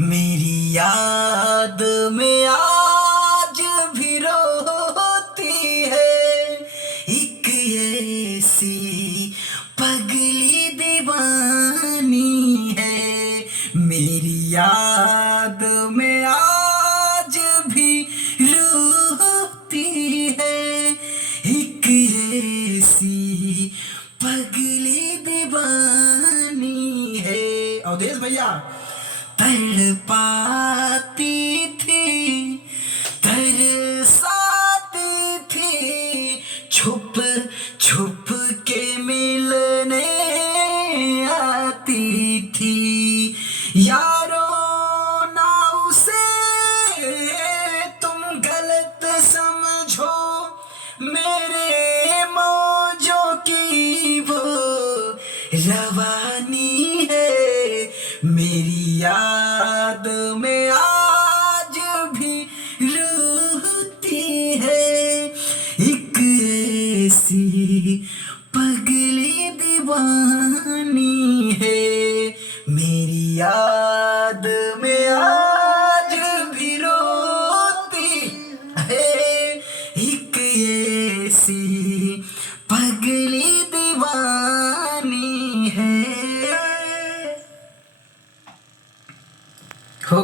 मेरी याद में आज भी रोती है एक ऐसी पगली दीवानी है। मेरी याद में आज भी रोती है एक ऐसी पगली दीवानी है। अवधेश भैया तड़पाती थी, तरसाती थी, छुप छुप के मिलने आती थी। यारो ना उसे तुम गलत समझो, मेरे मौजों की वो रवानी है। मेरी याद में आज भी रोती है एक ऐसी पगली दीवानी है। मेरी याद